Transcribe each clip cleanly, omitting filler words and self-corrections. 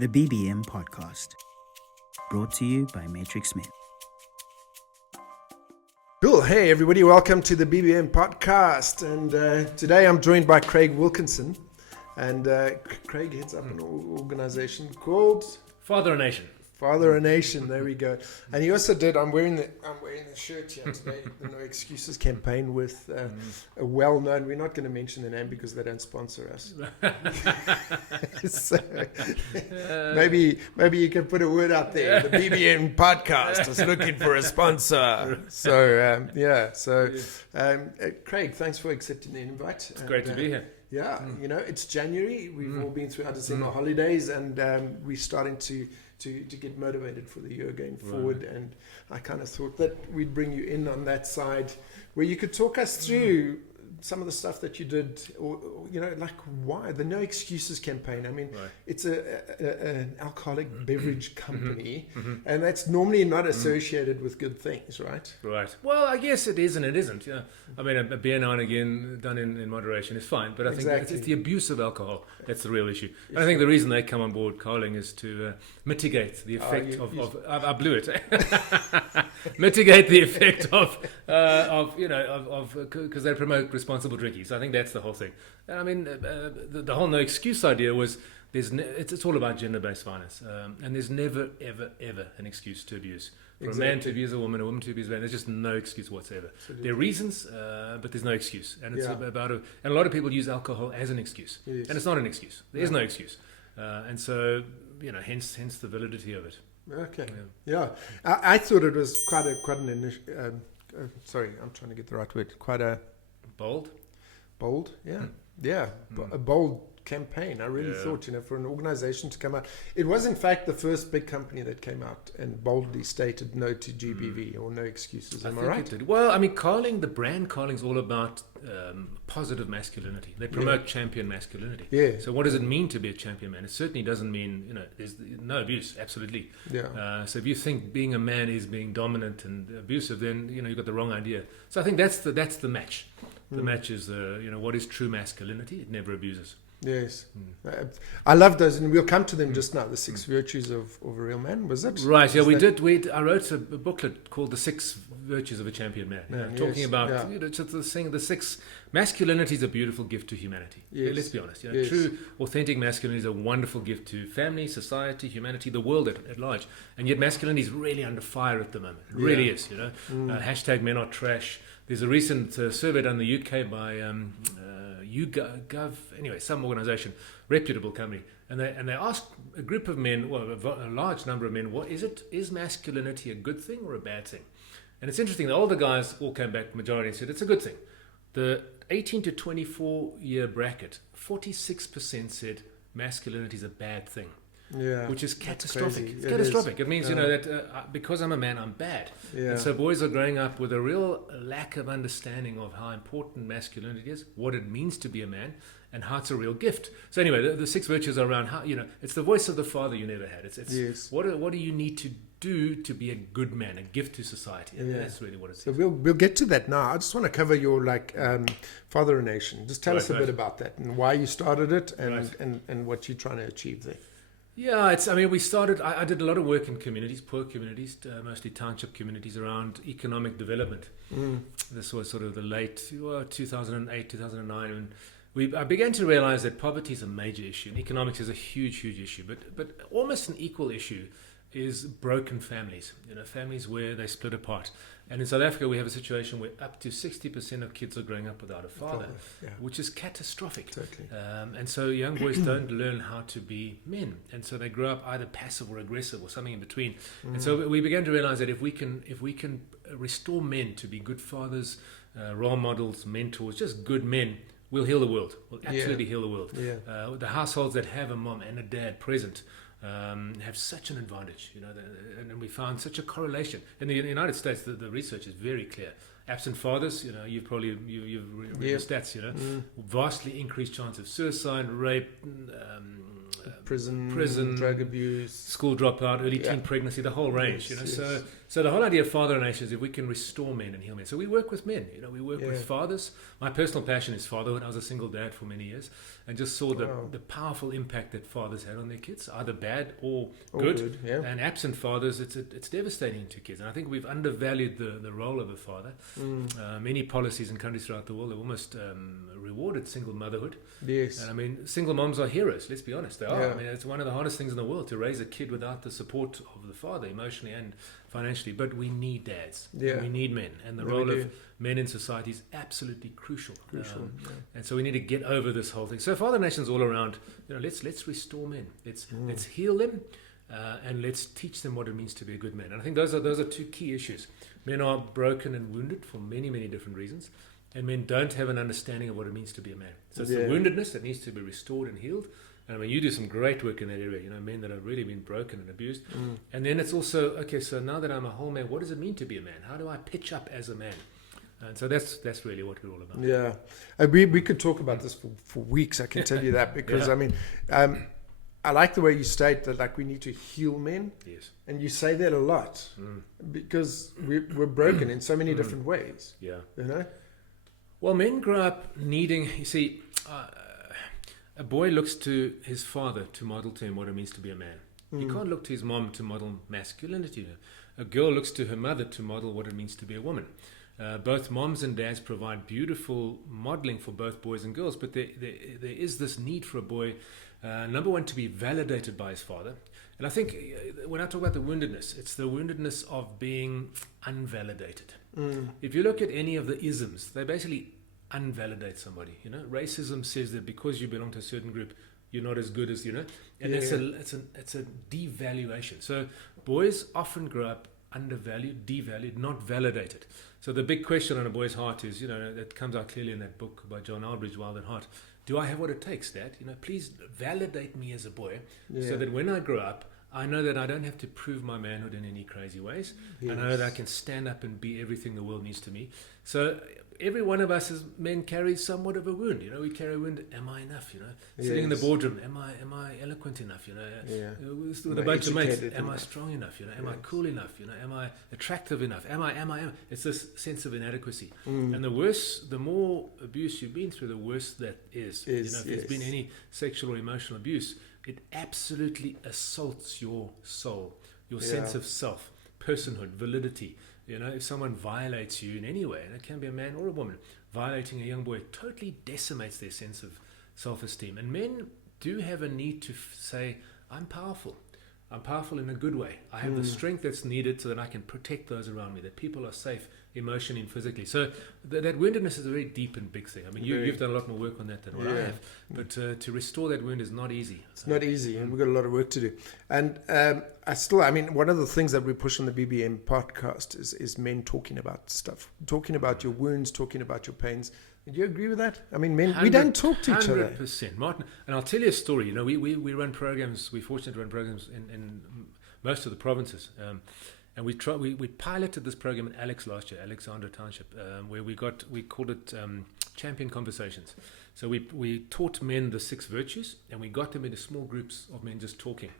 The BBM podcast, brought to you by Matrixmen. Cool. Hey, everybody. Welcome to the BBM podcast. And today I'm joined by Craig Wilkinson. And Craig heads up an organization called Father a Nation. Father a Nation. There we go. And he also did. I'm wearing the shirt here today. The No Excuses campaign with a well-known. We're not going to mention the name because they don't sponsor us. So, maybe you can put a word out there. The BBM podcast is looking for a sponsor. So Craig, thanks for accepting the invite. It's great to be here. Yeah, you know, it's January. We've all been through our December holidays, and we're starting to get motivated for the year going forward. And I kind of thought that we'd bring you in on that side where you could talk us through some of the stuff that you did, or you know, like why the No Excuses campaign. I mean, it's an alcoholic beverage company, and that's normally not associated with good things, right? Right. Well, I guess it is and it isn't. Yeah. I mean, a beer now and again done in moderation is fine, but I think it's the abuse of alcohol that's the real issue. And I think the reason they come on board Carling is to mitigate the effect of I blew it. Mitigate the effect of because they promote responsible drinking. So I think that's the whole thing. I mean, the whole no excuse idea was it's all about gender-based violence, and there's never ever an excuse to abuse. For a man to abuse a woman to abuse a man, there's just no excuse whatsoever. Absolutely. There are reasons, but there's no excuse, and it's and a lot of people use alcohol as an excuse, and it's not an excuse. There is no excuse, and so hence the validity of it. Okay. Yeah. I thought it was quite an initial. Sorry, I'm trying to get the right word. Quite a bold. Yeah. A bold campaign. I really thought, for an organization to come out. It was in fact the first big company that came out and boldly stated no to GBV or no excuses. Am I right? It did. Well, I mean, Carling, the brand Carling's all about positive masculinity. They promote champion masculinity. Yeah. So what does it mean to be a champion man? It certainly doesn't mean, there's no abuse. Absolutely. Yeah. So if you think being a man is being dominant and abusive, then, you've got the wrong idea. So I think that's the match. The match is, what is true masculinity? It never abuses. Yes. I love those, and we'll come to them just now. The 6 virtues of a real man, was it? Right, yeah, I wrote a booklet called The 6 Virtues of a Champion Man, talking about just the 6. Masculinity is a beautiful gift to humanity. Yes. Let's be honest. True, authentic masculinity is a wonderful gift to family, society, humanity, the world at large. And yet masculinity is really under fire at the moment. It really is, hashtag men are trash. There's a recent survey done in the UK by YouGov, anyway, some organisation, reputable company, and they asked a group of men, a large number of men, is masculinity a good thing or a bad thing? And it's interesting, the older guys all came back, majority, and said it's a good thing. The 18 to 24 year bracket, 46% said masculinity is a bad thing. Yeah, which is catastrophic. It's catastrophic. It means that because I'm a man, I'm bad. Yeah. And so boys are growing up with a real lack of understanding of how important masculinity is, what it means to be a man, and how it's a real gift. So anyway, the 6 virtues are around how it's the voice of the father you never had. It's what do you need to do to be a good man, a gift to society? And that's really what it is. So we'll get to that now. I just want to cover your Father a Nation. Just tell us a bit about that and why you started it and what you're trying to achieve there. Yeah, we started, I did a lot of work in communities, poor communities, mostly township communities around economic development. This was sort of the late 2008, 2009, and I began to realize that poverty is a major issue, and economics is a huge issue, but almost an equal issue is broken families, families where they split apart. And in South Africa, we have a situation where up to 60% of kids are growing up without a father, which is catastrophic. Totally. And so young boys don't learn how to be men. And so they grow up either passive or aggressive or something in between. And so we began to realize that if we can restore men to be good fathers, role models, mentors, just good men, we'll heal the world. We'll absolutely heal the world. Yeah. The households that have a mom and a dad present have such an advantage, and we found such a correlation in the United States. The research is very clear. Absent fathers, you've read the stats. Vastly increased chance of suicide, rape, prison, drug abuse, school dropout, early teen pregnancy, the whole range. So the whole idea of Father Nation is if we can restore men and heal men. So we work with men. We work with fathers. My personal passion is fatherhood. I was a single dad for many years, and just saw the powerful impact that fathers had on their kids, either bad or good. And absent fathers, it's devastating to kids. And I think we've undervalued the role of a father. Many policies in countries throughout the world have almost rewarded single motherhood. Yes. And I mean, single moms are heroes. Let's be honest, they are. I mean, it's one of the hardest things in the world to raise a kid without the support of the father, emotionally and financially. But we need dads. We need men, and the role of men in society is absolutely crucial. And so we need to get over this whole thing. So Father Nation's all around. Let's restore men. Let's heal them, and let's teach them what it means to be a good man. And I think those are two key issues. Men are broken and wounded for many, many different reasons. And men don't have an understanding of what it means to be a man. So it's the woundedness that needs to be restored and healed. And I mean, you do some great work in that area, men that have really been broken and abused. And then it's also, okay, so now that I'm a whole man, what does it mean to be a man? How do I pitch up as a man? And so that's really what we're all about. Yeah. We could talk about this for weeks, I can tell you that, because I mean, I like the way you state that, like, we need to heal men. Yes. And you say that a lot because we're broken in so many different ways. Yeah. Well, men grow up needing, you see, a boy looks to his father to model to him what it means to be a man. He can't look to his mom to model masculinity. A girl looks to her mother to model what it means to be a woman. Both moms and dads provide beautiful modeling for both boys and girls, but there is this need for a boy, number one, to be validated by his father. And I think when I talk about the woundedness, it's the woundedness of being unvalidated. If you look at any of the isms, they basically unvalidate somebody. Racism says that because you belong to a certain group, you're not as good as and it's a devaluation. So boys often grow up undervalued, devalued, not validated. So the big question on a boy's heart is, that comes out clearly in that book by John Aldridge, Wild at Heart. Do I have what it takes, Dad? Please validate me as a boy, so that when I grow up, I know that I don't have to prove my manhood in any crazy ways. Yes. I know that I can stand up and be everything the world needs to me. So every one of us as men carries somewhat of a wound. We carry a wound. Am I enough? Sitting in the boardroom, am I eloquent enough? With a bunch of mates, am I strong enough? Am I cool enough? Am I attractive enough? Am I? It's this sense of inadequacy. And the more abuse you've been through, the worse that is. If there's been any sexual or emotional abuse, it absolutely assaults your soul, your sense of self, personhood, validity. If someone violates you in any way, and it can be a man or a woman, violating a young boy totally decimates their sense of self-esteem. And men do have a need to say, I'm powerful. I'm powerful in a good way. I have the strength that's needed so that I can protect those around me, that people are safe emotionally and physically. So that woundedness is a very deep and big thing. I mean, you've done a lot more work on that than what I have. But to restore that wound is not easy. It's not easy, and we've got a lot of work to do. And one of the things that we push on the BBM podcast is men talking about stuff, talking about your wounds, talking about your pains. Do you agree with that? I mean, men, we don't talk to each other. 100%. Martin, and I'll tell you a story. We run programs, we're fortunate to run programs in most of the provinces. And we piloted this program in Alexandra Township, where we called it Champion Conversations. So we taught men the 6 virtues, and we got them into small groups of men just talking.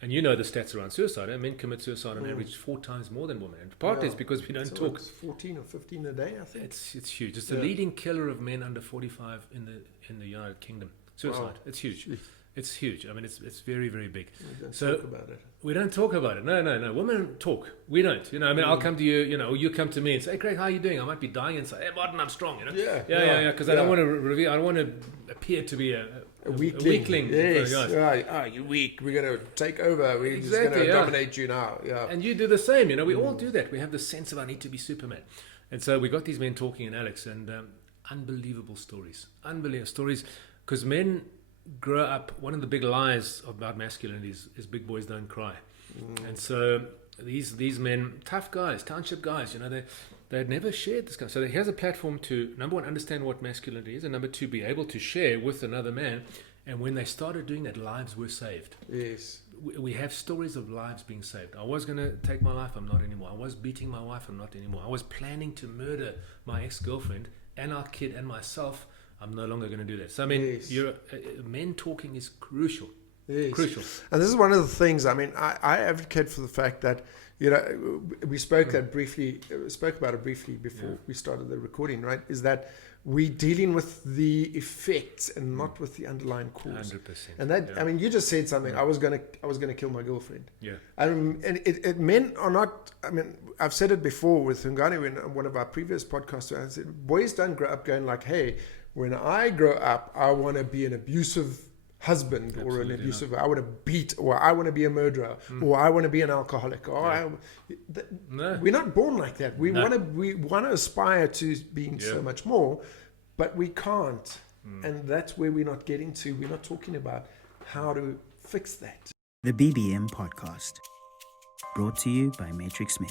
And the stats around suicide. Men commit suicide on average 4 times more than women. And partly it's because we don't talk. It's 14 or 15 a day, I think. It's huge. It's the leading killer of men under 45 in the United Kingdom. Suicide. Wow. It's huge. It's huge. I mean, it's very, very big. We don't talk about it. We don't talk about it. No. Women talk. We don't. I'll come to you, or you come to me and say, hey, Craig, how are you doing? I might be dying and say, hey, Martin, I'm strong, Yeah, because I don't want to reveal, I don't want to appear to be a weakling. Yes. Right. You're weak. We're going to take over. We're just going to dominate you now. Yeah. And you do the same. We all do that. We have the sense of I need to be Superman. And so we got these men talking in Alex, and unbelievable stories. Because men grow up, one of the big lies about masculinity is big boys don't cry. And so these men, tough guys, township guys, they had never shared this kind. So here's a platform to, number one, understand what masculinity is, and number two, be able to share with another man. And when they started doing that, lives were saved. Yes. We have stories of lives being saved. I was going to take my life, I'm not anymore. I was beating my wife, I'm not anymore. I was planning to murder my ex-girlfriend and our kid and myself. I'm no longer going to do that. So I mean, men talking is crucial. Yes. Crucial. And this is one of the things, I mean, I advocate for the fact that, we spoke about it briefly before we started the recording, right? Is that we're dealing with the effects and not with the underlying cause. 100%. And that, I mean, you just said something. I was gonna kill my girlfriend. Yeah. And men are not. I mean, I've said it before with Hungani in one of our previous podcasts. I said, boys don't grow up going like, "Hey, when I grow up, I want to be an abusive husband or an abusive. I want to beat, or I want to be a murderer, or I want to be an alcoholic." Or No. we're not born like that. We want to aspire to being so much more, but we can't, and that's where we're not getting to. We're not talking about how to fix that. The BBM podcast, brought to you by Matrixmen.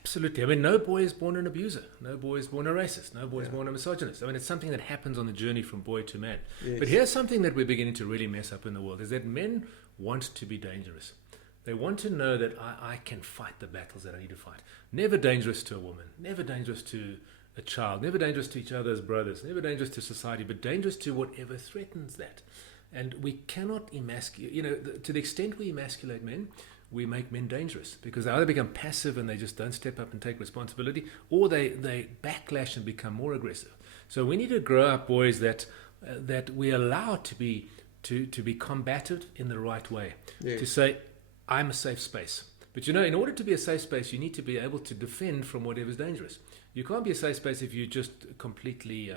Absolutely. I mean, no boy is born an abuser. No boy is born a racist. No boy is born a misogynist. I mean, it's something that happens on the journey from boy to man. Yes. But here's something that we're beginning to really mess up in the world, is that men want to be dangerous. They want to know that I can fight the battles that I need to fight. Never dangerous to a woman. Never dangerous to a child. Never dangerous to each other's brothers. Never dangerous to society, but dangerous to whatever threatens that. And we cannot emasculate, to the extent we emasculate men, we make men dangerous, because they either become passive and they just don't step up and take responsibility, or they backlash and become more aggressive. So we need to grow up boys that we allow to be combative in the right way. Yes. To say, I'm a safe space. But in order to be a safe space, you need to be able to defend from whatever's dangerous. You can't be a safe space if you're just completely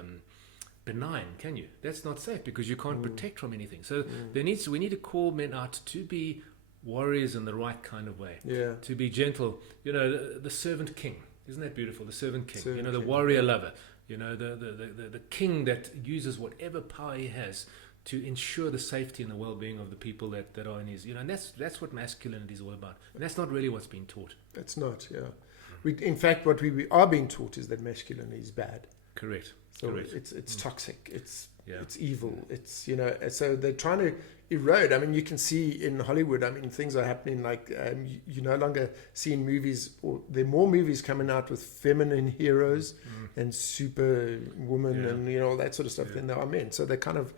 benign, can you? That's not safe, because you can't protect from anything. So we need to call men out to be warriors in the right kind of way. Yeah. To be gentle. The servant king. Isn't that beautiful? The servant king. The king. warrior lover. The king that uses whatever power he has to ensure the safety and the well-being of the people that are in his. And that's what masculinity is all about. And that's not really what's being taught. It's not. Yeah. In fact, what we are being taught is that masculinity is bad. Correct. So Correct. it's toxic. It's evil. It's so they're trying to erode. I mean, you can see in Hollywood. I mean, things are happening like you no longer seeing movies, or there are more movies coming out with feminine heroes and super women and all that sort of stuff than there are men. So they're kind of,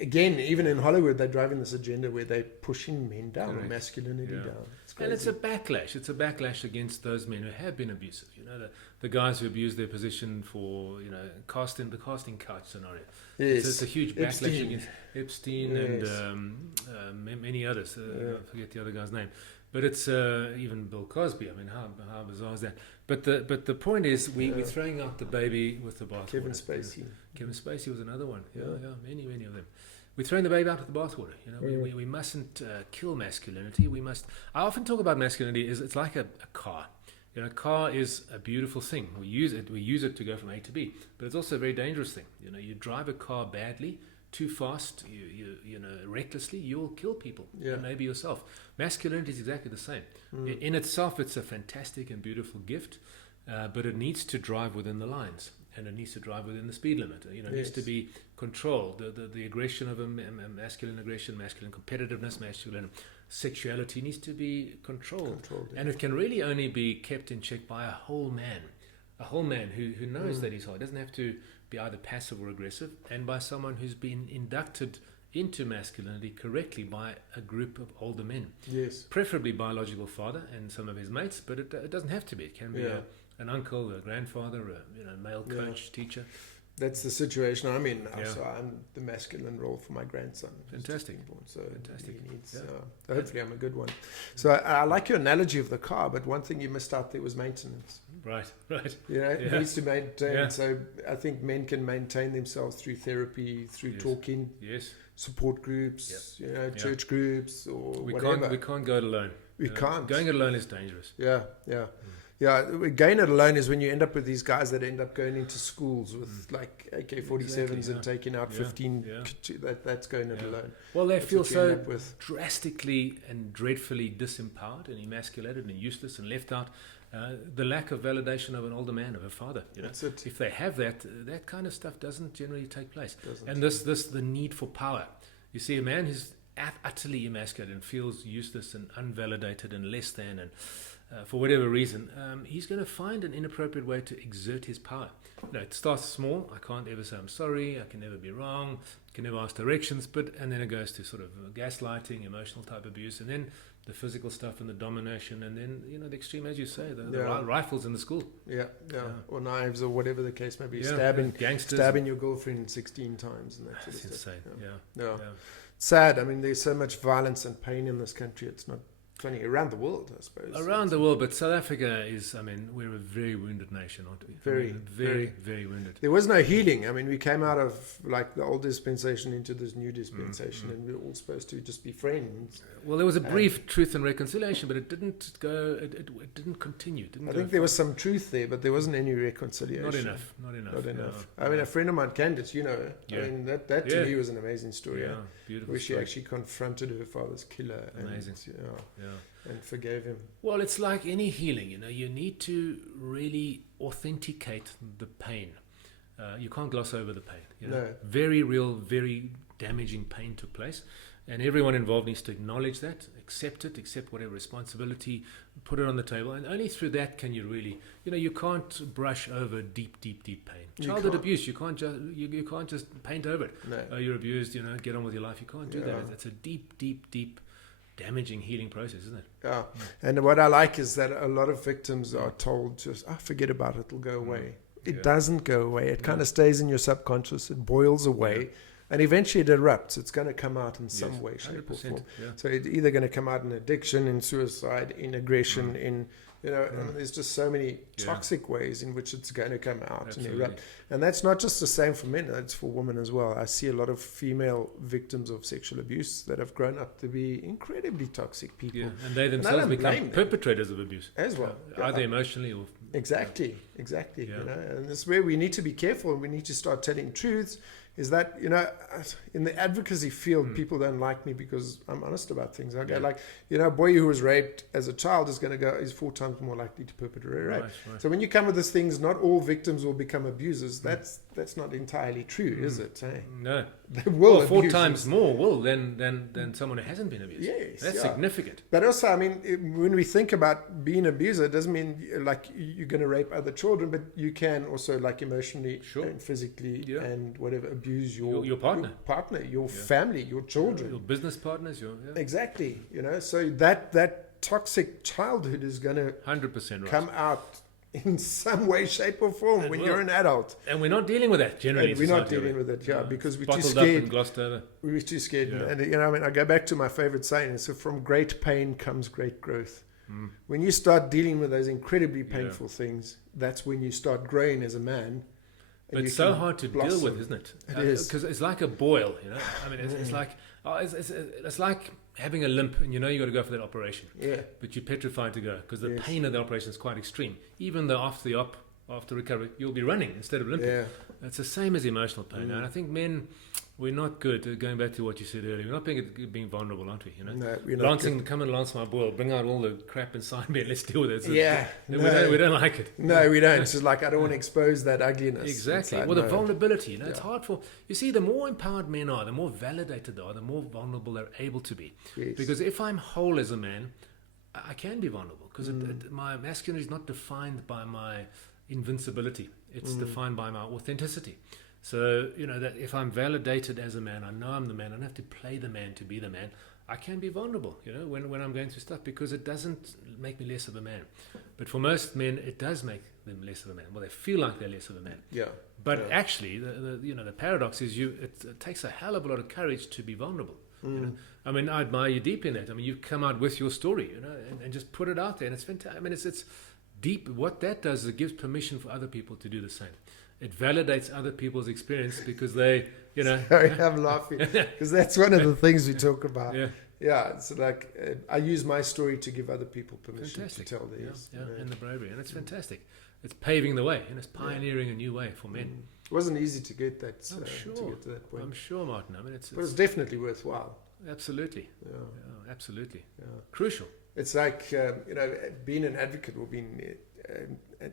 again, even in Hollywood, they're driving this agenda where they're pushing men down, masculinity down. It's crazy. And it's a backlash. It's a backlash against those men who have been abusive. The guys who abuse their position for the casting couch scenario. Yes. It's a huge backlash against Epstein Yes. and many others. I forget the other guy's name, but it's even Bill Cosby. I mean, how bizarre is that? But the point is, we're throwing out the baby with the bathwater. Kevin Spacey. Kevin Spacey was another one. Yeah, many of them. We're throwing the baby out with the bathwater. We mustn't kill masculinity. We must. I often talk about masculinity as it's like a car. A car is a beautiful thing. We use it to go from A to B, but it's also a very dangerous thing. You drive a car badly, too fast, recklessly, you'll kill people, and maybe yourself. Masculinity is exactly the same. In itself, it's a fantastic and beautiful gift, but it needs to drive within the lines, and it needs to drive within the speed limit. It needs to be controlled. The aggression of a masculine aggression, masculine competitiveness, masculine sexuality needs to be controlled. And it can really only be kept in check by a whole man who knows that he's hard. It doesn't have to be either passive or aggressive, and by someone who's been inducted into masculinity correctly by a group of older men. Yes. Preferably biological father and some of his mates, but it doesn't have to be. It can be an uncle, a grandfather, a male coach, teacher. That's the situation I'm in now. So I'm the masculine role for my grandson. Fantastic. Born, so Fantastic. He needs, hopefully I'm a good one. So I like your analogy of the car, but one thing you missed out there was maintenance. Right. It needs to maintain. So I think men can maintain themselves through therapy, through talking, support groups, church groups, or whatever. We can't go it alone. We can't. Going it alone is dangerous. Yeah, going it alone is when you end up with these guys that end up going into schools with like AK-47s and taking out 15. That's going it alone. Well, they feel so drastically and dreadfully disempowered and emasculated and useless and left out. The lack of validation of an older man, of a father. That's it. If they have that kind of stuff doesn't generally take place. And the need for power. You see, a man who's utterly emasculated and feels useless and unvalidated and less than, and for whatever reason, he's going to find an inappropriate way to exert his power. It starts small. I can't ever say I'm sorry. I can never be wrong. can never ask directions, and then it goes to sort of gaslighting, emotional type abuse, and then the physical stuff and the domination, and then the extreme, as you say, the rifles in the school, or knives or whatever the case may be, gangsters, stabbing your girlfriend 16 times and that sort of stuff. Insane. Sad. I mean, there's so much violence and pain in this country. It's not funny. Around the world, I suppose. Around the world, but South Africa is, I mean, we're a very wounded nation, aren't we? Very wounded. There was no healing. I mean, we came out of like the old dispensation into this new dispensation, and we were all supposed to just be friends. Well, there was a brief truth and reconciliation, but it didn't go. It didn't continue. I think there was some truth there, but there wasn't any reconciliation. Not enough. No. I mean, a friend of mine, Candice, I mean, that to me was an amazing story. Yeah, beautiful. Where she actually confronted her father's killer. Amazing. And forgave him. Well, it's like any healing, you need to really authenticate the pain. You can't gloss over the pain. No. Very real, very damaging pain took place. And everyone involved needs to acknowledge that, accept whatever responsibility, put it on the table. And only through that can you really, you can't brush over deep pain. Childhood abuse, you can't just paint over it. No. Oh, you're abused, get on with your life. You can't do that. It's a deep damaging healing process, isn't it? Yeah. And what I like is that a lot of victims are told just, forget about it, it'll go away. It doesn't go away. It kind of stays in your subconscious. It boils away. And eventually it erupts. It's going to come out in some way, shape or form. Yeah. So it's either going to come out in addiction, in suicide, in aggression, in, and there's just so many toxic ways in which it's going to come out and erupt. And that's not just the same for men, it's for women as well. I see a lot of female victims of sexual abuse that have grown up to be incredibly toxic people. Yeah. And they themselves become perpetrators of abuse. As well. Either emotionally or... Exactly. And this is where we need to be careful, and we need to start telling truths. Is that, in the advocacy field, people don't like me because I'm honest about things. I go like, a boy who was raped as a child is 4 times more likely to perpetrate rape. Right. So when you come with these things, not all victims will become abusers. That's not entirely true, is it? Hey? No. They will. 4 times more than someone who hasn't been abused. Yes. That's significant. But also, I mean, when we think about being an abuser, it doesn't mean like you're going to rape other children, but you can also like emotionally and physically and whatever abuse your partner, your family, your children, your business partners, exactly. So that toxic childhood is going to 100% come out in some way, shape, or form when you're an adult. And we're not dealing with that generally. And we're not dealing with it, because we're too scared. Bottled up and glossed over. We're too scared. And I go back to my favorite saying: "So from great pain comes great growth." When you start dealing with those incredibly painful things, that's when you start growing as a man. But it's so hard to deal with, isn't it? It is, because it's like a boil. I mean, it's like it's like having a limp, and you got to go for that operation. Yeah. But you're petrified to go because the pain of the operation is quite extreme. Even though after recovery, you'll be running instead of limping. Yeah. It's the same as emotional pain. And I think men, we're not good at going back to what you said earlier. We're not being vulnerable, aren't we? No, we're not. Come and lance my boil. Bring out all the crap inside me and let's deal with it. We don't like it. No, we don't. It's just like I don't want to expose that ugliness. Exactly. Inside. Well, the vulnerability. It's hard for. You see, the more empowered men are, the more validated they are, the more vulnerable they're able to be. Yes. Because if I'm whole as a man, I can be vulnerable because my masculinity is not defined by my invincibility. It's defined by my authenticity. So, that if I'm validated as a man, I know I'm the man, I don't have to play the man to be the man. I can be vulnerable, when I'm going through stuff, because it doesn't make me less of a man. But for most men, it does make them less of a man. Well, they feel like they're less of a man. Yeah. But actually, the paradox is it takes a hell of a lot of courage to be vulnerable. I mean, I admire you deeply in that. I mean, you've come out with your story, and just put it out there, and it's fantastic. I mean, it's deep. What that does is it gives permission for other people to do the same. It validates other people's experience because they, Sorry, I'm laughing because that's one of the things we talk about. Yeah. It's like I use my story to give other people permission to tell theirs. And the bravery, and it's fantastic. It's paving the way, and it's pioneering a new way for men. It wasn't easy to get that. To get to that point. I'm sure, Martin. I mean, but it's definitely worthwhile. Absolutely. Absolutely. Yeah. Crucial. It's like being an advocate or being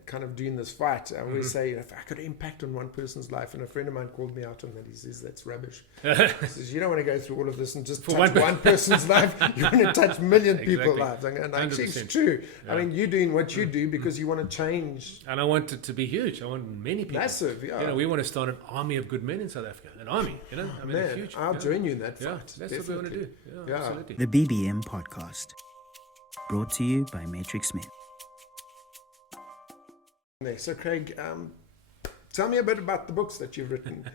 kind of doing this fight, I always say, if I could impact on one person's life, and a friend of mine called me out on that. He says, that's rubbish. He says, you don't want to go through all of this and just touch one person's life. You want to touch million people's lives. And actually, it's true. Yeah. I mean, you're doing what you do because you want to change. And I want it to be huge. I want many people. Massive, yeah. You know, we want to start an army of good men in South Africa. An army, you know. I mean, man, huge. I'll join you in that fight. Yeah, that's definitely what we want to do. Yeah, absolutely. The BBM podcast, brought to you by Matrixmen. So Craig, tell me a bit about the books that you've written.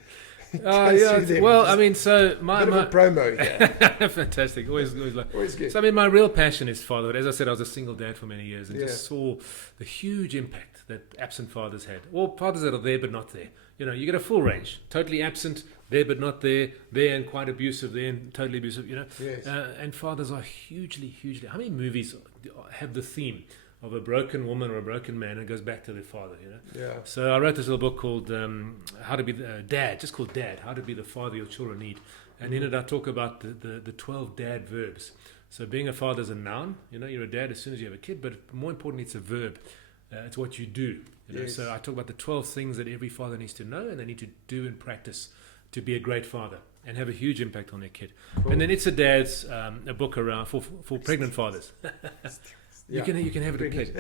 Well, I mean, so my promo here. Fantastic, always good. So I mean, my real passion is fatherhood. As I said, I was a single dad for many years, and just saw the huge impact that absent fathers had, or fathers that are there but not there. You know, you get a full range, totally absent, there but not there and quite abusive, there and totally abusive. You know, and fathers are hugely. How many movies have the theme of a broken woman or a broken man and goes back to their father, you know? Yeah. So I wrote this little book called How to Be Dad, just called Dad, How to Be the Father Your Children Need. And in it I talk about the 12 dad verbs. So being a father is a noun, you know, you're a dad as soon as you have a kid, but more importantly, it's a verb. It's what you do. You know? So I talk about the 12 things that every father needs to know and they need to do and practice to be a great father and have a huge impact on their kid. Cool. And then It's a Dad's a book around for pregnant fathers. You can have it in place.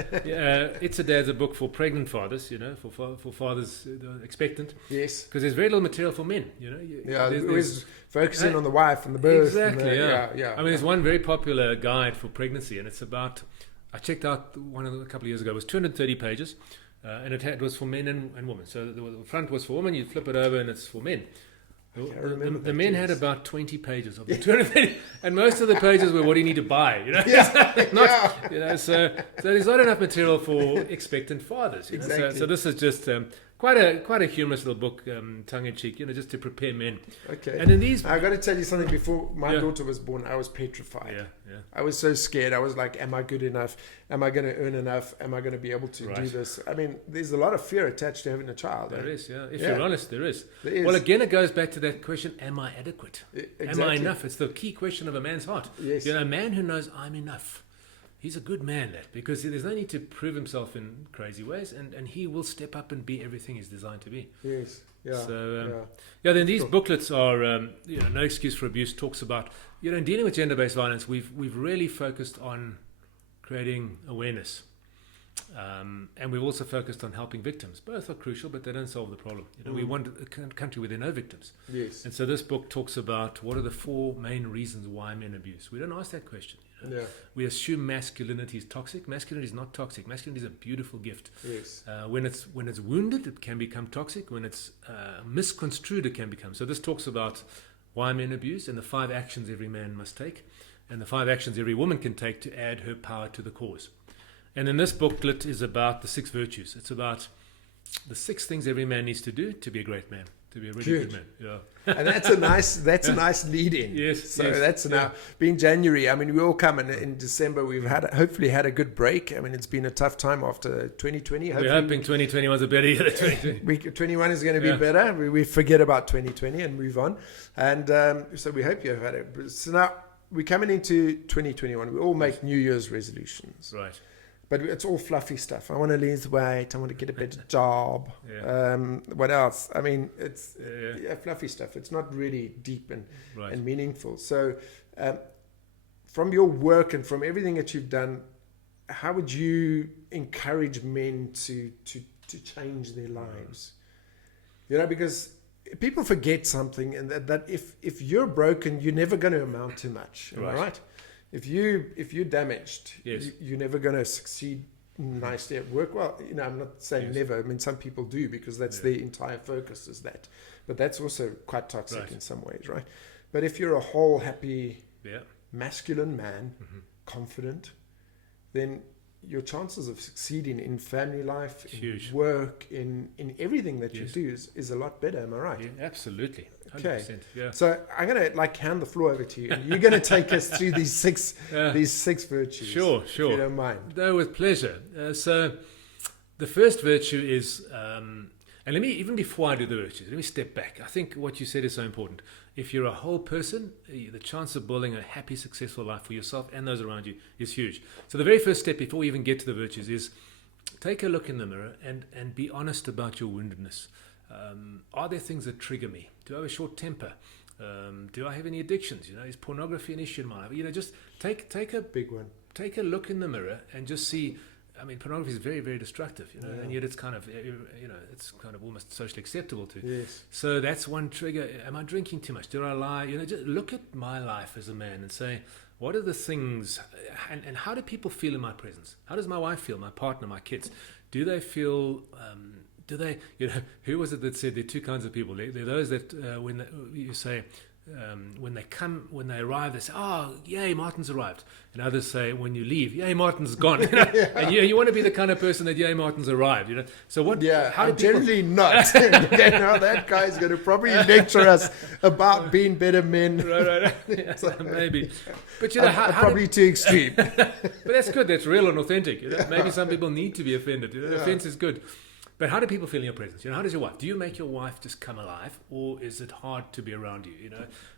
It's a Dad's a book for pregnant fathers, you know, for fathers expectant. Yes. Because there's very little material for men, you know. There's focusing on the wife and the birth. Exactly, yeah. I mean, there's one very popular guide for pregnancy, and it's about, I checked out one a couple of years ago, it was 230 pages, and it was for men and women. So the front was for women, you flip it over and it's for men. The men had about 20 pages of the 230, and most of the pages were what do you need to buy, you know. You know, so there's not enough material for expectant fathers. You know? Exactly. So this is just quite a humorous little book, tongue in cheek, you know, just to prepare men. Okay. And in these, I got to tell you something. Before my daughter was born, I was petrified. Yeah. I was so scared. I was like, am I good enough? Am I going to earn enough? Am I going to be able to do this? I mean, there's a lot of fear attached to having a child. There is, yeah. If you're honest, there is. There is. Well, again, it goes back to that question, am I adequate? Exactly. Am I enough? It's the key question of a man's heart. Yes. You know, a man who knows I'm enough, he's a good man, because there's no need to prove himself in crazy ways, and he will step up and be everything he's designed to be. Yes. Yeah. So, then these booklets are, No Excuse for Abuse talks about, you know, in dealing with gender-based violence, we've really focused on creating awareness. And we've also focused on helping victims. Both are crucial, but they don't solve the problem. You know, we want a country where there are no victims. Yes. And so this book talks about what are the 4 main reasons why men abuse. We don't ask that question. You know? Yeah. We assume masculinity is toxic. Masculinity is not toxic. Masculinity is a beautiful gift. Yes. When it's wounded, it can become toxic. When it's misconstrued, it can become. So this talks about why men abuse and the 5 actions every man must take, and the 5 actions every woman can take to add her power to the cause. And then this booklet is about the 6 virtues. It's about the 6 things every man needs to do to be a great man, to be a really good man. Yeah. And that's a nice lead in. Yes. So that's now being January. I mean, we all come in December. We've hopefully had a good break. I mean, it's been a tough time after 2020. We're hoping 2021 is a better year than 2020. 21 is going to be better. We forget about 2020 and move on. And so we hope you've had it. So now we're coming into 2021. We all make New Year's resolutions. Right. But it's all fluffy stuff. I want to lose weight. I want to get a better job. What else? I mean, it's fluffy stuff. It's not really deep and meaningful. So from your work and from everything that you've done, how would you encourage men to change their lives? You know, because people forget something, and that if you're broken, you're never going to amount to much. Am I right? If you're damaged, you're never going to succeed nicely at work. Well, you know, I'm not saying never. I mean, some people do because that's their entire focus is that. But that's also quite toxic in some ways, right? But if you're a whole, happy, masculine man, confident, then your chances of succeeding in family life, in work, in everything that you do is a lot better. Am I right? Yeah, absolutely. 100%. Okay. Yeah. So I'm going to hand the floor over to you, and you're going to take us through these six virtues. Sure. If you don't mind. No, with pleasure. So the first virtue is, and let me, even before I do the virtues, let me step back. I think what you said is so important. If you're a whole person, the chance of building a happy, successful life for yourself and those around you is huge. So the very first step before we even get to the virtues is take a look in the mirror and be honest about your woundedness. Are there things that trigger me? Do I have a short temper? Do I have any addictions? Is pornography an issue in my life? Just take a big one. Take a look in the mirror and just see. I mean, pornography is very, very destructive, and yet it's kind of, it's kind of almost socially acceptable to. Yes. So that's one trigger. Am I drinking too much? Did I lie? Just look at my life as a man and say, what are the things, and how do people feel in my presence? How does my wife feel, my partner, my kids? Do they feel, who was it that said there are two kinds of people? There are those that, when you say, when they arrive, they say, "Oh, yay, Martin's arrived," and others say, "When you leave, yay, Martin's gone." And you want to be the kind of person that, "Yay, Martin's arrived." So what? Yeah, how I'm do people... generally not. That guy's going to probably lecture us about being better men. Right. Yeah, maybe, but how probably too extreme. But that's good. That's real and authentic. Maybe some people need to be offended. Offense is good. But how do people feel in your presence? How does your wife? Do you make your wife just come alive, or is it hard to be around you?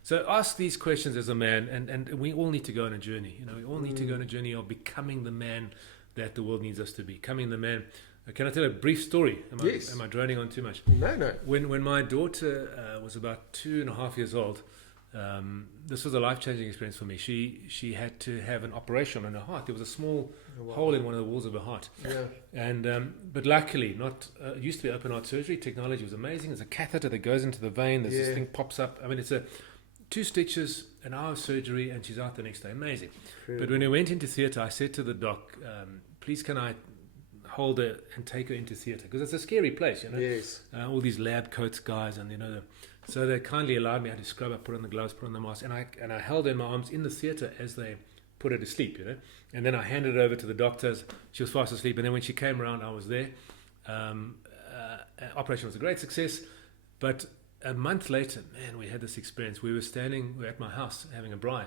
So ask these questions as a man, and we all need to go on a journey. We all need to go on a journey of becoming the man that the world needs us to be. Becoming the man. Can I tell a brief story? Yes. Am I droning on too much? No. When my daughter was about 2.5 years old, this was a life-changing experience for me. She had to have an operation on her heart. There was a small hole in one of the walls of her heart. Yeah. And but luckily, it used to be open heart surgery. Technology was amazing. There's a catheter that goes into the vein. This thing pops up. I mean, it's 2 stitches, an hour of surgery, and she's out the next day. Amazing. True. But when we went into theatre, I said to the doc, "Please, can I hold her and take her into theatre? Because it's a scary place, Yes. All these lab coats guys, and so they kindly allowed me. I had to scrub up, put on the gloves, put on the mask, and I held her in my arms in the theatre as they put her to sleep, And then I handed her over to the doctors. She was fast asleep, and then when she came around, I was there. Operation was a great success, but a month later, man, we had this experience. We were at my house having a braai.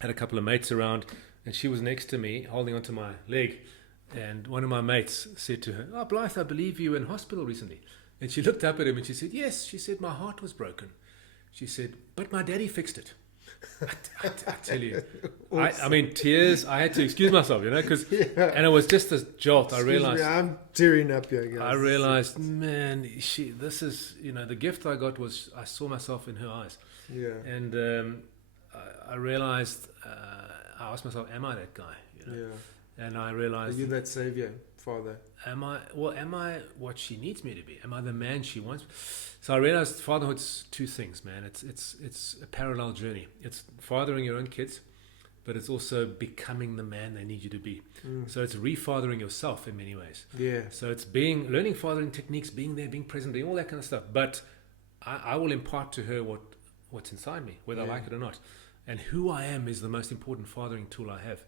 Had a couple of mates around, and she was next to me, holding onto my leg. And one of my mates said to her, "Oh, Blythe, I believe you were in hospital recently." And she looked up at him and she said, "Yes." She said, "My heart was broken." She said, "But my daddy fixed it." I tell you, awesome. I mean, tears. I had to excuse myself, because, and it was just a jolt. I realized, I'm tearing up here, guys. I realized, man, this is, the gift I got was I saw myself in her eyes. Yeah. And I realized, I asked myself, am I that guy? Yeah. And I realized, are you that savior, father? Am I what she needs me to be? Am I the man she wants? So I realized fatherhood's 2 things, man. It's a parallel journey. It's fathering your own kids, but it's also becoming the man they need you to be. So it's refathering yourself in many ways. Yeah. So it's learning fathering techniques, being there, being present, doing all that kind of stuff. But I will impart to her what's inside me, whether I like it or not. And who I am is the most important fathering tool I have.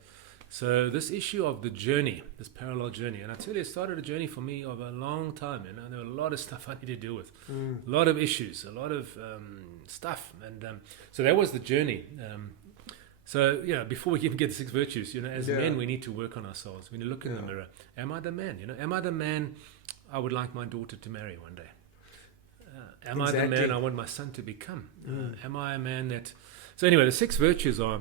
So this issue of the journey, this parallel journey, and I tell you, it started a journey for me of a long time, and there were a lot of stuff I need to deal with, a lot of issues, a lot of stuff, and so that was the journey. So before we even get the 6 virtues, as men, we need to work on ourselves. We need to look in the mirror. Am I the man? Am I the man I would like my daughter to marry one day? Am I the man I want my son to become? Am I a man that? So anyway, the 6 virtues are.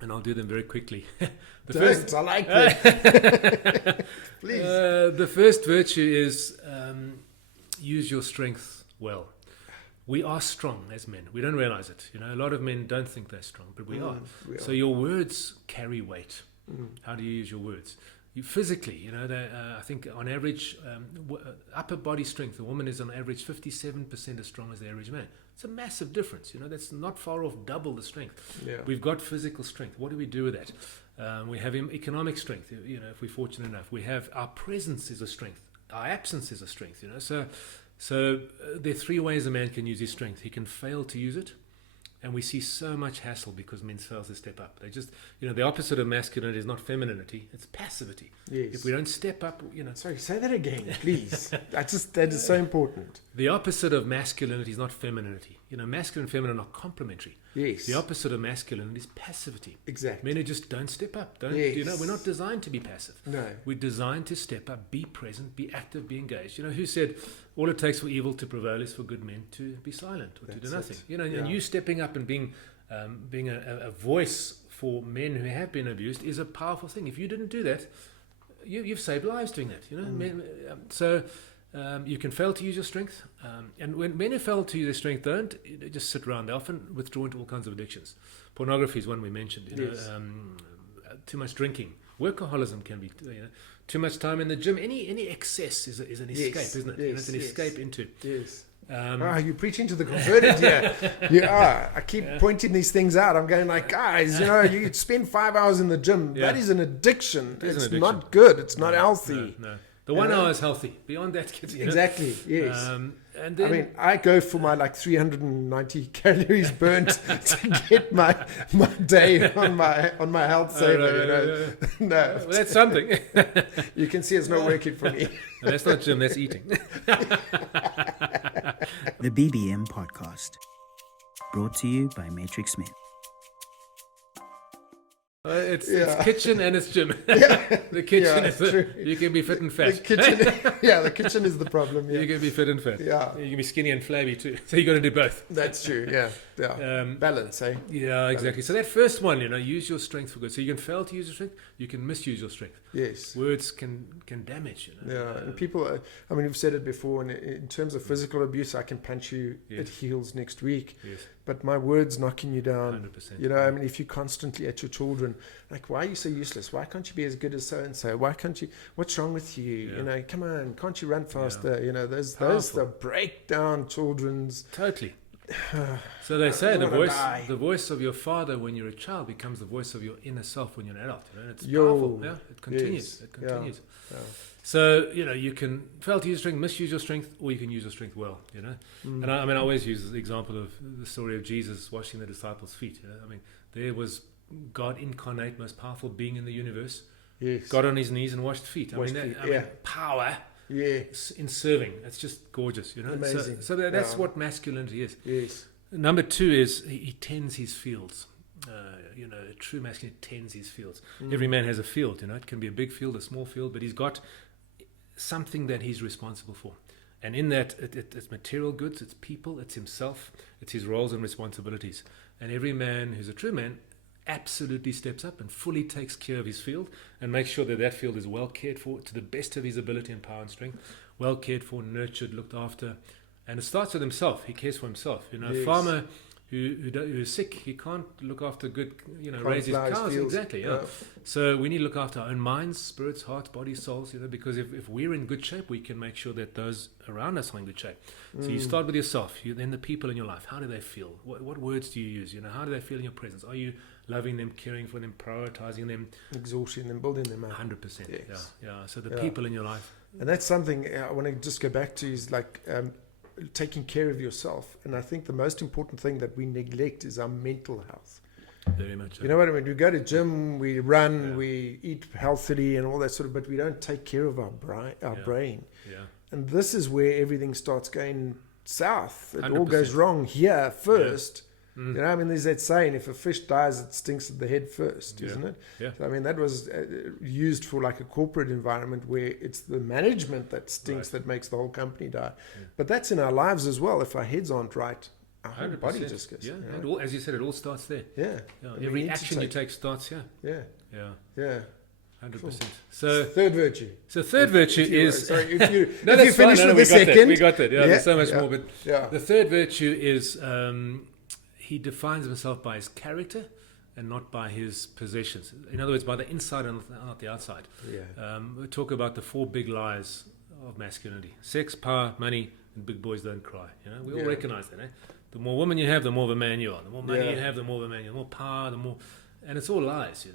And I'll do them very quickly. I like that. Please. The first virtue is use your strength well. We are strong as men. We don't realize it. A lot of men don't think they're strong, but we are. So your words carry weight. How do you use your words? You physically, I think on average, upper body strength, a woman is on average 57% as strong as the average man. It's a massive difference. That's not far off double the strength. Yeah. We've got physical strength. What do we do with that? We have economic strength, if we're fortunate enough. We have our presence is a strength. Our absence is a strength, So there are 3 ways a man can use his strength. He can fail to use it. And we see so much hassle because men fail to step up. They just, the opposite of masculinity is not femininity, it's passivity. Yes. If we don't step up, Sorry, say that again, please. That is so important. The opposite of masculinity is not femininity. Masculine and feminine are complementary. Yes. The opposite of masculinity is passivity. Exactly. Men who just don't step up. Yes. We're not designed to be passive. No. We're designed to step up, be present, be active, be engaged. Who said all it takes for evil to prevail is for good men to be silent or to do nothing. And you stepping up and being a voice for men who have been abused is a powerful thing. If you didn't do that, you've saved lives doing that. So you can fail to use your strength, and when men who fail to use their strength they just sit around. They often withdraw into all kinds of addictions. Pornography is one we mentioned. Too much drinking, workaholism can be. Too much time in the gym. Any excess is an escape, isn't it? Yes, it's an escape into. Yes. You're preaching to the converted here. You are. I keep pointing these things out. I'm going like, guys, you spend 5 hours in the gym. Yeah. That is an addiction. It's not good. It's not healthy. No. The 1 hour is healthy. Beyond that, exactly. Yes. And then, I go for my 390 calories burnt to get my day on my health saver. No, well, that's something. You can see it's not working for me. No, that's not gym. That's eating. The BBM podcast, brought to you by Matrixmen. It's kitchen and it's gym. The kitchen is you can be fit and fat. The kitchen is the problem. Yeah. You can be fit and fat. Yeah. You can be skinny and flabby too. So you got to do both. That's true. Yeah. Balance, eh? Yeah, exactly. So that first one, use your strength for good. So you can fail to use your strength. You can misuse your strength. Yes. Words can damage. Yeah. And people, you've said it before. And in terms of physical abuse, I can punch you. Yes. It heals next week. Yes. But my words knocking you down. 100%. If you're constantly at your children, like, why are you so useless? Why can't you be as good as so and so? Why can't you? What's wrong with you? Yeah. Come on, can't you run faster? Those the breakdown children's. Totally. So they say the voice of your father when you're a child becomes the voice of your inner self when you're an adult. It's powerful. Yeah, it continues. Yes. It continues. Yeah. So you can fail to use your strength, misuse your strength, or you can use your strength well. And I always use the example of the story of Jesus washing the disciples' feet. There was God incarnate, most powerful being in the universe. Yes. Got on his knees and washed feet. Power. Yes. In serving. It's just gorgeous, Amazing. So that's what masculinity is. Yes. Number 2 is he tends his fields. A true masculine tends his fields. Every man has a field, it can be a big field, a small field, but he's got something that he's responsible for. And in that, it's material goods, it's people, it's himself, it's his roles and responsibilities. And every man who's a true man absolutely steps up and fully takes care of his field and makes sure that field is well cared for to the best of his ability and power and strength, well cared for, nurtured, looked after. And it starts with himself. He cares for himself. A farmer who's sick, he can't look after good, raise his cows. Fields. Exactly, yeah. So we need to look after our own minds, spirits, hearts, bodies, souls, because if we're in good shape, we can make sure that those around us are in good shape. So you start with yourself, then the people in your life. How do they feel? What words do you use? How do they feel in your presence? Are you loving them, caring for them, prioritizing them? Exhausting them, building them up. 100%. Yes. Yeah. So the people in your life. And that's something I want to just go back to is like taking care of yourself. And I think the most important thing that we neglect is our mental health. Very much. You know what I mean? We go to gym, we run, we eat healthily and all that sort of, but we don't take care of our brain. Yeah. And this is where everything starts going south. It 100%. all goes wrong here first. Yeah. There's that saying, if a fish dies, it stinks at the head first, isn't it? Yeah. So, that was used for like a corporate environment where it's the management that stinks that makes the whole company die. Yeah. But that's in our lives as well. If our heads aren't right, our whole body just goes. Yeah, and as you said, it all starts there. Yeah. Every action you take starts here. Yeah. 100%. Cool. So third virtue. So third virtue is. Sorry, if you finish with the second, we got that. Yeah, there's so much more. But yeah. The third virtue is he defines himself by his character and not by his possessions. In other words, by the inside and not the outside. Yeah. We talk about the 4 big lies of masculinity: sex, power, money, and big boys don't cry. We all recognize that. The more women you have, the more of a man you are. The more money you have, the more of a man you are. The more power, the more. And it's all lies,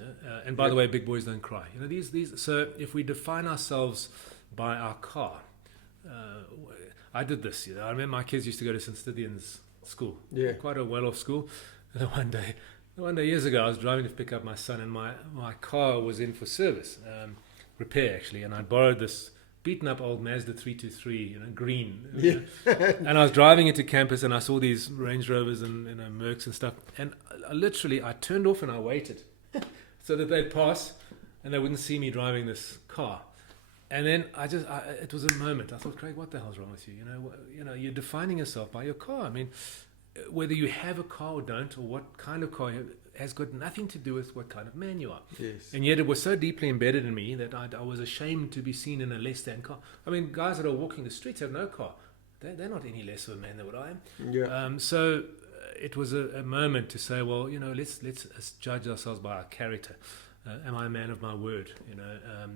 And by the way, big boys don't cry. These. So if we define ourselves by our car, I did this. I remember my kids used to go to St. Stithian's school. Yeah. Quite a well-off school. And one day years ago, I was driving to pick up my son, and my car was in for service, repair actually, and I borrowed this beaten up old Mazda 323, green. Yeah. And I was driving into campus, and I saw these Range Rovers and Mercs and stuff, and I turned off and I waited so that they'd pass and they wouldn't see me driving this car. And then it was a moment. I thought, Craig, what the hell's wrong with you? You're defining yourself by your car. Whether you have a car or don't, or what kind of car you have, has got nothing to do with what kind of man you are. Yes. And yet it was so deeply embedded in me that I was ashamed to be seen in a less than car. I mean, guys that are walking the streets have no car. They're not any less of a man than what I am. Yeah. So it was a moment to say, well, let's judge ourselves by our character. Am I a man of my word?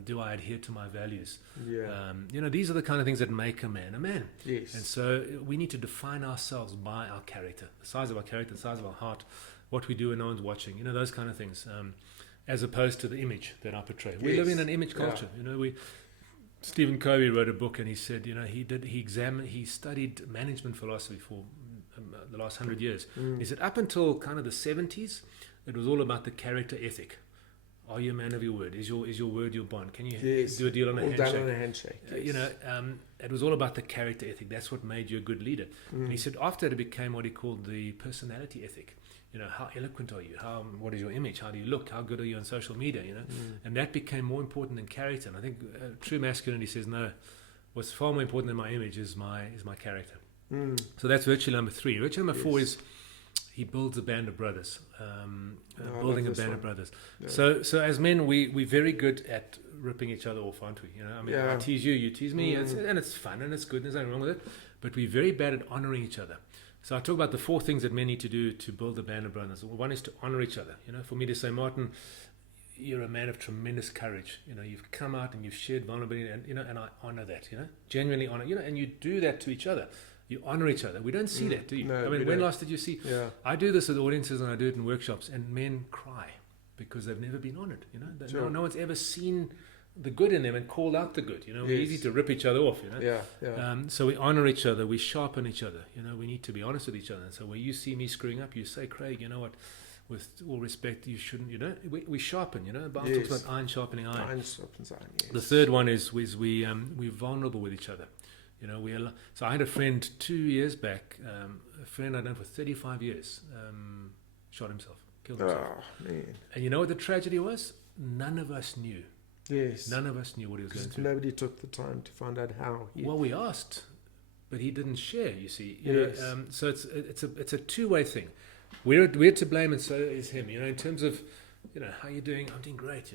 Do I adhere to my values? Yeah. These are the kind of things that make a man a man. Yes. And so we need to define ourselves by our character, the size of our character, the size of our heart, what we do when no one's watching, those kind of things, as opposed to the image that I portray. We live in an image culture. Stephen Covey wrote a book, and he said, he studied management philosophy for the last 100 years. He said up until kind of the 70s, it was all about the character ethic. Are you a man of your word? Is your word your bond? Can you do a deal on a handshake? All done on a handshake. Yes. It was all about the character ethic. That's what made you a good leader. And he said after it became what he called the personality ethic. How eloquent are you? What is your image? How do you look? How good are you on social media? And that became more important than character. And I think true masculinity says no. What's far more important than my image is my character. So that's virtue number 3. Virtue number 4 is he builds a band of brothers. Building a band of brothers. Yeah. So as men, we're very good at ripping each other off, aren't we? I tease you, you tease me, and it's fun and it's good. There's nothing wrong with it. But we're very bad at honoring each other. So I talk about the 4 things that men need to do to build a band of brothers. One is to honor each other. For me to say, Martin, you're a man of tremendous courage. You've come out and you've shared vulnerability, and I honor that. Genuinely honor. And you do that to each other. You honor each other. We don't see that, do you? No, when last did you see? Yeah. I do this with audiences and I do it in workshops, and men cry because they've never been honored. Sure. No one's ever seen the good in them and called out the good. We're easy to rip each other off. So we honor each other. We sharpen each other. We need to be honest with each other. And so when you see me screwing up, you say, Craig, you know what? With all respect, you shouldn't. We sharpen. But I'm talking about iron sharpening iron. Iron sharpens iron. Yes. The third one is we're vulnerable with each other. So I had a friend 2 years back, a friend I'd known for 35 years, shot himself, killed himself. Oh, man. And you know what the tragedy was? None of us knew. Yes. None of us knew what he was going through. Nobody took the time to find out how. Well, we asked, but he didn't share, you see. Yes. So it's a two-way thing. We're to blame and so is him. In terms of, how are you doing? I'm doing great,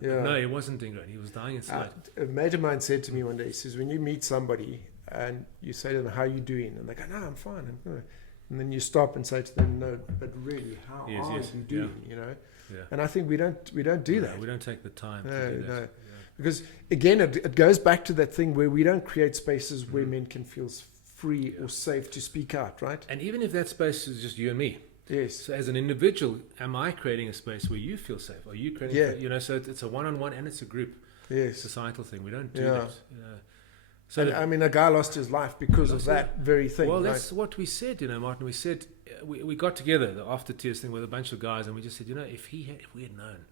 No, he wasn't doing great. He was dying inside. A mate of mine said to me one day, he says, when you meet somebody and you say to them, how are you doing? And they go, no, I'm fine. And then you stop and say to them, no, but really, how are you doing? Yeah. And I think we don't do that. We don't take the time to do that. No. Yeah. Because, again, it goes back to that thing where we don't create spaces where men can feel free or safe to speak out, right? And even if that space is just you and me. Yes. So as an individual, am I creating a space where you feel safe? Are you creating? So it's a one-on-one and it's a group. Yes. Societal thing. We don't do that. So a guy lost his life because of that very thing. Well, that's what we said, Martin. We said we got together the after tears thing with a bunch of guys, and we just said, if we had known,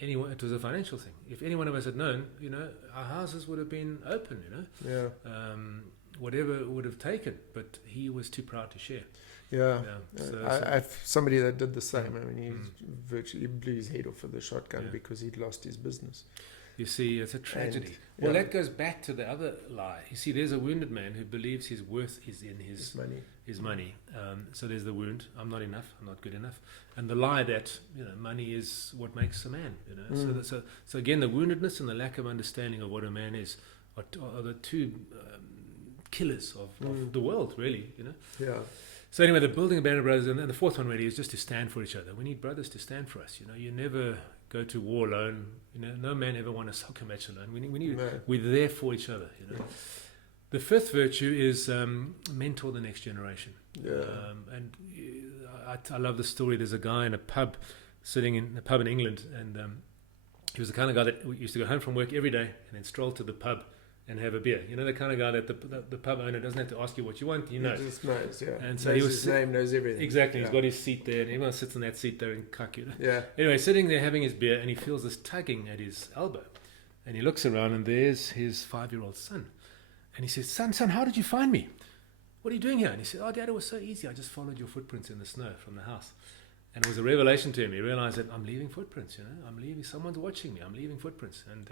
anyone, it was a financial thing. If any one of us had known, our houses would have been open. Yeah. Whatever it would have taken, but he was too proud to share. Yeah. I have somebody that did the same. I mean, he virtually blew his head off with a shotgun because he'd lost his business. You see, it's a tragedy. That goes back to the other lie. You see, there's a wounded man who believes his worth is in his money. So there's the wound. I'm not enough. I'm not good enough. And the lie that money is what makes a man. So again, the woundedness and the lack of understanding of what a man is are the two killers of the world, really. Yeah. So anyway, the building a band of brothers, and the fourth one really is just to stand for each other. We need brothers to stand for us. You never go to war alone. No man ever won a soccer match alone. We're there for each other. The fifth virtue is mentor the next generation. Yeah. And I love the story. There's a guy in a pub, sitting in a pub in England, and he was the kind of guy that used to go home from work every day and then stroll to the pub and have a beer. The kind of guy that the pub owner doesn't have to ask you what you want. He knows. He just knows, yeah. And so knows his name, knows everything. Exactly. He's got his seat there, and everyone sits in that seat there in cuck. Yeah. Anyway, sitting there having his beer, and he feels this tugging at his elbow. And he looks around, and there's his 5-year-old son. And he says, son, how did you find me? What are you doing here? And he said, Dad, it was so easy. I just followed your footprints in the snow from the house. And it was a revelation to him. He realized that I'm leaving footprints, I'm leaving, someone's watching me. I'm leaving footprints. And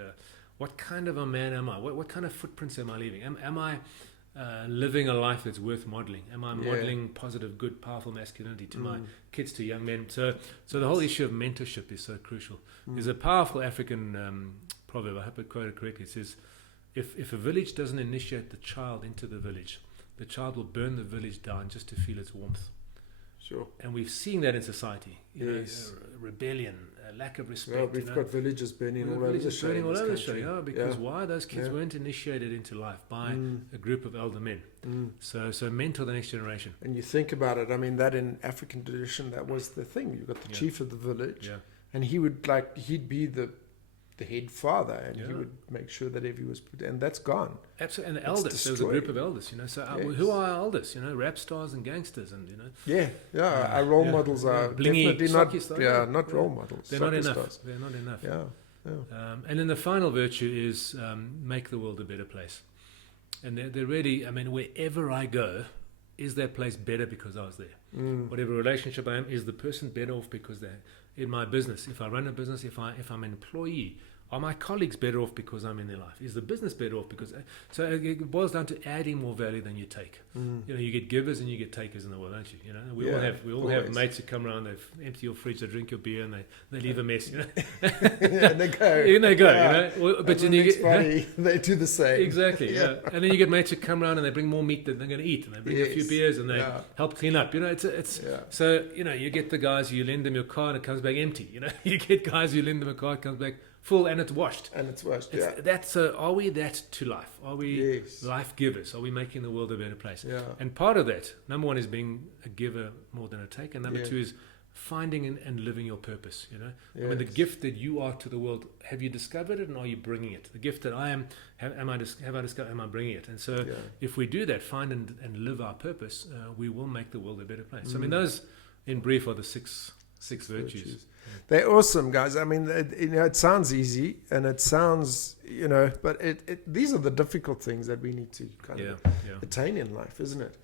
what kind of a man am I? What kind of footprints am I leaving? Am I living a life that's worth modeling? Am I modeling positive, good, powerful masculinity to my kids, to young men? So the whole issue of mentorship is so crucial. There's a powerful African proverb, I hope I quote it correctly. It says, if a village doesn't initiate the child into the village, the child will burn the village down just to feel its warmth. Sure. And we've seen that in society. You know, rebellion, lack of respect. Well, we've got villages burning all over the show. Because why? Those kids weren't initiated into life by a group of elder men. So mentor the next generation. And you think about it, I mean, that in African tradition, that was the thing. You've got the chief of the village, and he'd be the head father, and he would make sure that everyone was put, and that's gone. Absolutely. And the elders, there was a group of elders, you know. So who are our elders? You know, rap stars and gangsters, and you know. Our role models are blingy, definitely not role models. They're not enough. They're not enough. And then the final virtue is make the world a better place. And they're really, I mean, wherever I go, is that place better because I was there? Whatever relationship I am, is the person better off because they're in my business? If I run a business, if I'm an employee, are my colleagues better off because I'm in their life? Is the business better off because... So it boils down to adding more value than you take. You know, you get givers and you get takers in the world, don't you? You know, we all have mates who come around, they empty your fridge, they drink your beer, and they leave a mess. You know, and they go. You know. But then you get they do the same. Exactly. And then you get mates who come around and they bring more meat than they're going to eat, and they bring a few beers and they help clean up. You know, it's so you know, you get the guys who you lend them your car and it comes back empty. You know, you get guys who lend them a car, it comes back full and it's washed. That's are we that to life? Are we life givers? Are we making the world a better place? And part of that, number one, is being a giver more than a taker. And number two is finding and living your purpose. You know, I mean, the gift that you are to the world, have you discovered it, and are you bringing it? The gift that I am, have I discovered? Am I bringing it? And so, if we do that, find and live our purpose, we will make the world a better place. So, I mean, those, in brief, are the six virtues. They're awesome, guys. I mean, it sounds easy, and it sounds, but these are the difficult things that we need to kind of attain in life, isn't it?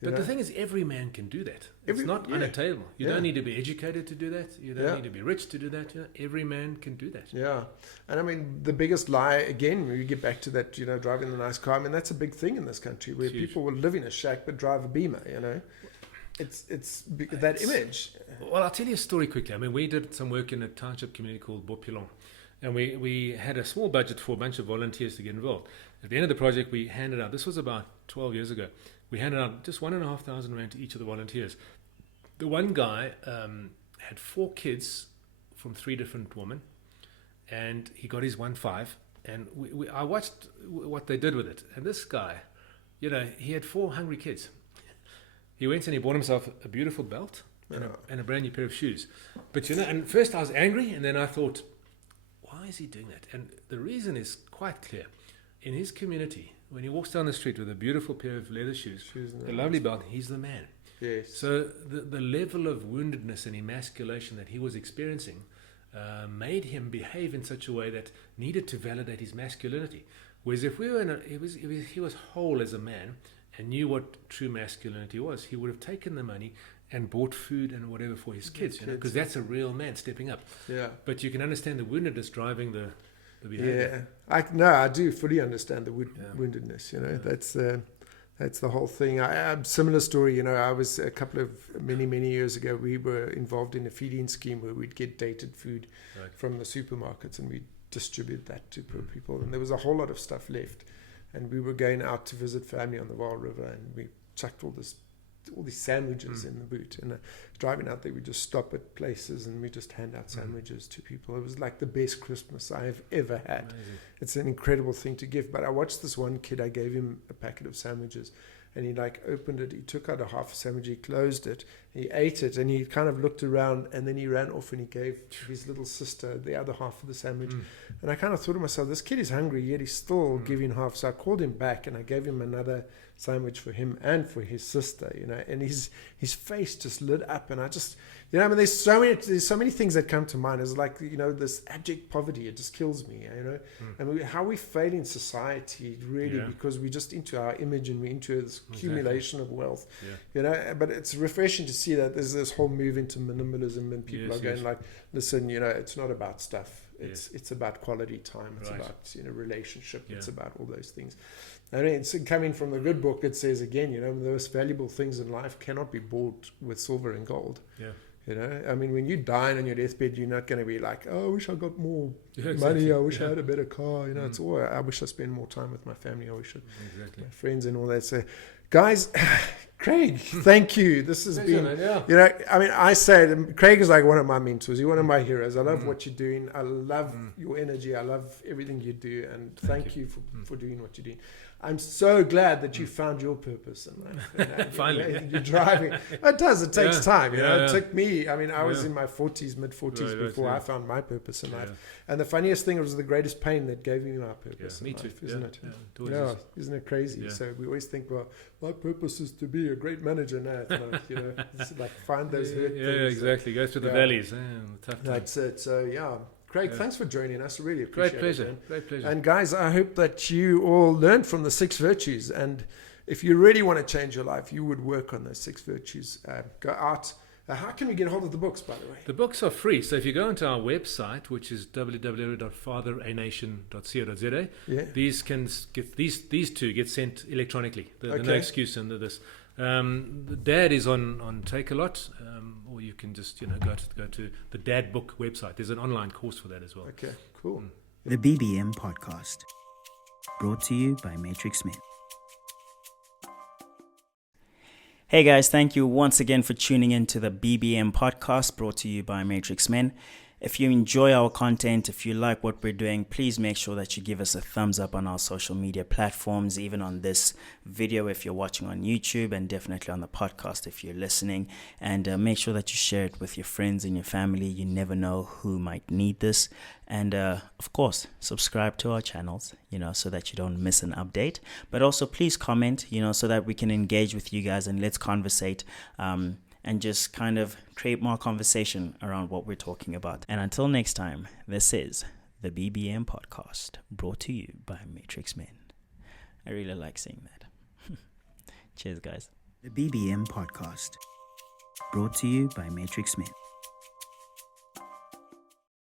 But the thing is, every man can do that. It's not unattainable. You don't need to be educated to do that. You don't need to be rich to do that. Every man can do that. Yeah. And I mean, the biggest lie, again, when you get back to that, driving the nice car, I mean, that's a big thing in this country where people will live in a shack but drive a Beamer, It's that image. Well, I'll tell you a story quickly. I mean, we did some work in a township community called Bopilong, and we had a small budget for a bunch of volunteers to get involved. At the end of the project, we handed out, this was about 12 years ago, we handed out just 1,500 rand to each of the volunteers. The one guy had 4 kids from 3 different women, and he got his 1.5, and I watched what they did with it. And this guy, he had 4 hungry kids. He went and he bought himself a beautiful belt and a brand new pair of shoes. But and first I was angry, and then I thought, why is he doing that? And the reason is quite clear. In his community, when he walks down the street with a beautiful pair of leather shoes, a lovely belt, he's the man. Yes. So the level of woundedness and emasculation that he was experiencing made him behave in such a way that needed to validate his masculinity. Whereas if we were he was whole as a man and knew what true masculinity was, he would have taken the money and bought food and whatever for his kids, because that's a real man stepping up. Yeah. But you can understand the woundedness driving the behavior. Yeah, I do fully understand the woundedness. That's the whole thing. I have a similar story. I was many years ago. We were involved in a feeding scheme where we'd get dated food from the supermarkets and we'd distribute that to poor people. And there was a whole lot of stuff left. And we were going out to visit family on the Vaal River, and we chucked all these sandwiches in the boot. And driving out there, we just stop at places and we just hand out sandwiches to people. It was like the best Christmas I have ever had. Amazing. It's an incredible thing to give. But I watched this one kid, I gave him a packet of sandwiches, and he opened it, he took out a half a sandwich, he closed it, he ate it, and he kind of looked around, and then he ran off and he gave his little sister the other half of the sandwich. And I kind of thought to myself, this kid is hungry, yet he's still giving half. So I called him back and I gave him another sandwich for him and for his sister, and his face just lit up. And I just, I mean, there's so many things that come to mind. It's like, this abject poverty, it just kills me, and how we fail in society, really, because we're just into our image and we're into this accumulation of wealth, but it's refreshing to see that there's this whole move into minimalism, and people are going like, listen, it's not about stuff. It's about quality time. It's Right. about relationship. It's about all those things. I mean, it's coming from the good book. It says again, the most valuable things in life cannot be bought with silver and gold. Yeah. I mean, when you die on your deathbed, you're not going to be like, oh, I wish I got more Exactly. money. I wish I had a better car. It's all, I wish I spent more time with my family. I wish my friends and all that. So, guys, Craig, thank you. This has been, I mean, I say Craig is like one of my mentors. You're one of my heroes. I love what you're doing. I love your energy. I love everything you do. And thank you for doing what you're doing. I'm so glad that you found your purpose in life. Finally. You're driving. It does. It takes time. It took me. I mean, I was in my 40s, mid-40s before I found my purpose in life. And the funniest thing was the greatest pain that gave me my purpose in life, isn't it? Isn't it crazy? Yeah. So we always think, well, my purpose is to be a great manager. No, it's not. It's like find those hurt things. Yeah, exactly. Go through the valleys. Tough time. That's it. So, Craig, thanks for joining us. Really appreciate it. Great pleasure. And guys, I hope that you all learned from the 6 virtues. And if you really want to change your life, you would work on those 6 virtues. Go out. How can we get hold of the books, by the way? The books are free. So if you go onto our website, which is www.fatheranation.co.za, these two get sent electronically. The No Excuse and this. The Dad is on Take a Lot, or you can just go to the Dad Book website. There's an online course for that as well. Okay, cool. The BBM Podcast, brought to you by Matrixmen. Hey guys, thank you once again for tuning in to the BBM Podcast, brought to you by Matrixmen. If you enjoy our content, if you like what we're doing, please make sure that you give us a thumbs up on our social media platforms, even on this video if you're watching on YouTube, and definitely on the podcast if you're listening. And make sure that you share it with your friends and your family. You never know who might need this. And of course, subscribe to our channels, so that you don't miss an update. But also please comment, so that we can engage with you guys and let's conversate. And just kind of create more conversation around what we're talking about. And until next time, this is the BBM Podcast, brought to you by Matrixmen. I really like saying that. Cheers, guys. The BBM Podcast, brought to you by Matrixmen.